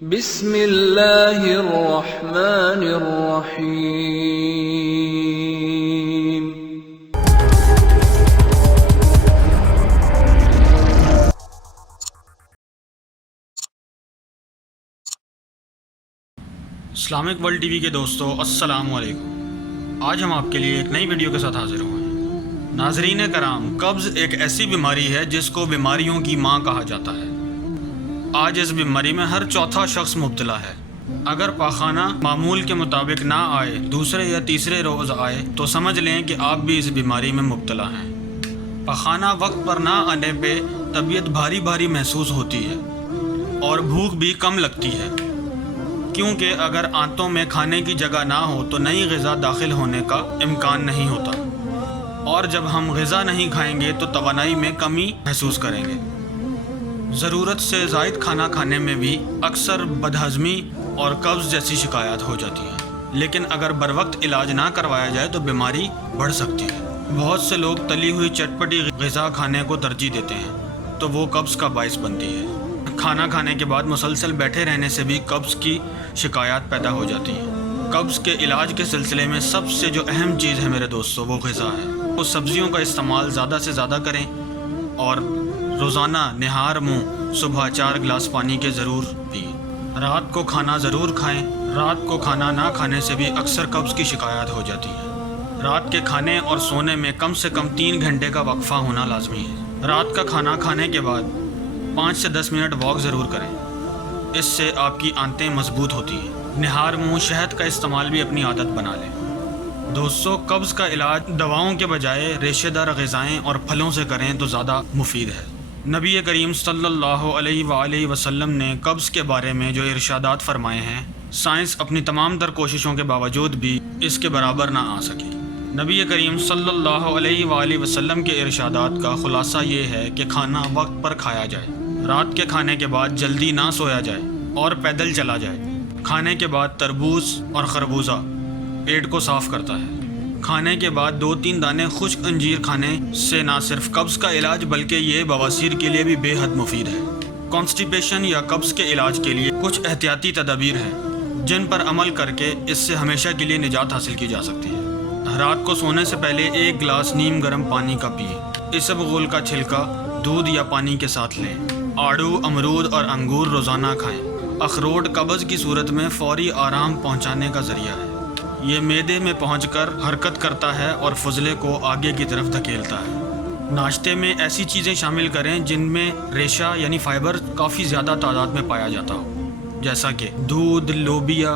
بسم اللہ الرحمن الرحیم۔ اسلامک ورلڈ ٹی وی کے دوستو، السلام علیکم۔ آج ہم آپ کے لیے ایک نئی ویڈیو کے ساتھ حاضر ہوئے ہیں۔ ناظرین کرام، قبض ایک ایسی بیماری ہے جس کو بیماریوں کی ماں کہا جاتا ہے۔ آج اس بیماری میں ہر چوتھا شخص مبتلا ہے۔ اگر پاخانہ معمول کے مطابق نہ آئے، دوسرے یا تیسرے روز آئے تو سمجھ لیں کہ آپ بھی اس بیماری میں مبتلا ہیں۔ پاخانہ وقت پر نہ آنے پہ طبیعت بھاری بھاری محسوس ہوتی ہے اور بھوک بھی کم لگتی ہے، کیونکہ اگر آنتوں میں کھانے کی جگہ نہ ہو تو نئی غذا داخل ہونے کا امکان نہیں ہوتا، اور جب ہم غذا نہیں کھائیں گے تو توانائی میں کمی محسوس کریں گے۔ ضرورت سے زائد کھانا کھانے میں بھی اکثر بدہضمی اور قبض جیسی شکایات ہو جاتی ہیں، لیکن اگر بروقت علاج نہ کروایا جائے تو بیماری بڑھ سکتی ہے۔ بہت سے لوگ تلی ہوئی چٹپٹی غذا کھانے کو ترجیح دیتے ہیں تو وہ قبض کا باعث بنتی ہے۔ کھانا کھانے کے بعد مسلسل بیٹھے رہنے سے بھی قبض کی شکایات پیدا ہو جاتی ہیں۔ قبض کے علاج کے سلسلے میں سب سے جو اہم چیز ہے میرے دوستو، وہ غذا ہے۔ وہ سبزیوں کا استعمال زیادہ سے زیادہ کریں اور روزانہ نہار منہ صبح 4 گلاس پانی کے ضرور پئیں۔ رات کو کھانا ضرور کھائیں۔ رات کو کھانا نہ کھانے سے بھی اکثر قبض کی شکایات ہو جاتی ہے۔ رات کے کھانے اور سونے میں کم سے کم 3 گھنٹے کا وقفہ ہونا لازمی ہے۔ رات کا کھانا کھانے کے بعد 5 سے 10 منٹ واک ضرور کریں، اس سے آپ کی آنتیں مضبوط ہوتی ہیں۔ نہار منہ شہد کا استعمال بھی اپنی عادت بنا لیں۔ دوستو، قبض کا علاج دواؤں کے بجائے ریشے دار غذائیں اور پھلوں سے کریں تو زیادہ مفید ہے۔ نبی کریم صلی اللہ علیہ وآلہ وسلم نے قبض کے بارے میں جو ارشادات فرمائے ہیں، سائنس اپنی تمام تر کوششوں کے باوجود بھی اس کے برابر نہ آ سکی۔ نبی کریم صلی اللہ علیہ وآلہ وسلم کے ارشادات کا خلاصہ یہ ہے کہ کھانا وقت پر کھایا جائے، رات کے کھانے کے بعد جلدی نہ سویا جائے اور پیدل چلا جائے۔ کھانے کے بعد تربوز اور خربوزہ پیٹ کو صاف کرتا ہے۔ کھانے کے بعد 2-3 دانے خشک انجیر کھانے سے نہ صرف قبض کا علاج بلکہ یہ بواسیر کے لیے بھی بے حد مفید ہے۔ کانسٹیپیشن یا قبض کے علاج کے لیے کچھ احتیاطی تدابیر ہیں جن پر عمل کر کے اس سے ہمیشہ کے لیے نجات حاصل کی جا سکتی ہے۔ رات کو سونے سے پہلے 1 گلاس نیم گرم پانی کا پئیں۔ اسبغول کا چھلکا دودھ یا پانی کے ساتھ لیں۔ آڑو، امرود اور انگور روزانہ کھائیں۔ اخروٹ قبض کی صورت میں فوری آرام پہنچانے کا ذریعہ ہے۔ یہ معدے میں پہنچ کر حرکت کرتا ہے اور فضلے کو آگے کی طرف دھکیلتا ہے۔ ناشتے میں ایسی چیزیں شامل کریں جن میں ریشہ یعنی فائبر کافی زیادہ تعداد میں پایا جاتا ہو، جیسا کہ دودھ، لوبیا،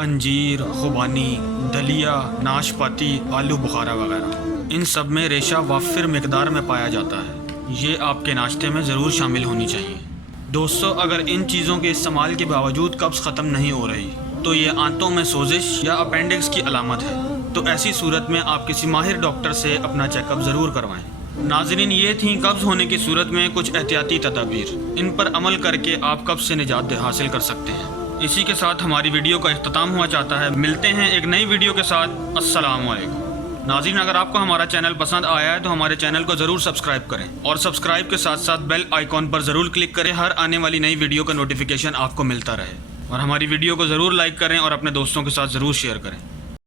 انجیر، خوبانی، دلیا، ناشپاتی، آلو بخارا وغیرہ۔ ان سب میں ریشہ وافر مقدار میں پایا جاتا ہے۔ یہ آپ کے ناشتے میں ضرور شامل ہونی چاہیے۔ دوستو، اگر ان چیزوں کے استعمال کے باوجود قبض ختم نہیں ہو رہی تو یہ آنتوں میں سوزش یا اپینڈکس کی علامت ہے، تو ایسی صورت میں آپ کسی ماہر ڈاکٹر سے اپنا چیک اپ ضرور کروائیں۔ ناظرین، یہ تھیں قبض ہونے کی صورت میں کچھ احتیاطی تدابیر۔ ان پر عمل کر کے آپ قبض سے نجات حاصل کر سکتے ہیں۔ اسی کے ساتھ ہماری ویڈیو کا اختتام ہوا چاہتا ہے۔ ملتے ہیں ایک نئی ویڈیو کے ساتھ۔ السلام علیکم۔ ناظرین، اگر آپ کو ہمارا چینل پسند آیا ہے تو ہمارے چینل کو ضرور سبسکرائب کریں اور سبسکرائب کے ساتھ ساتھ بیل آئیکن پر ضرور کلک کریں، ہر آنے والی نئی ویڈیو کا نوٹیفیکیشن آپ کو ملتا رہے۔ اور ہماری ویڈیو کو ضرور لائک کریں اور اپنے دوستوں کے ساتھ ضرور شیئر کریں۔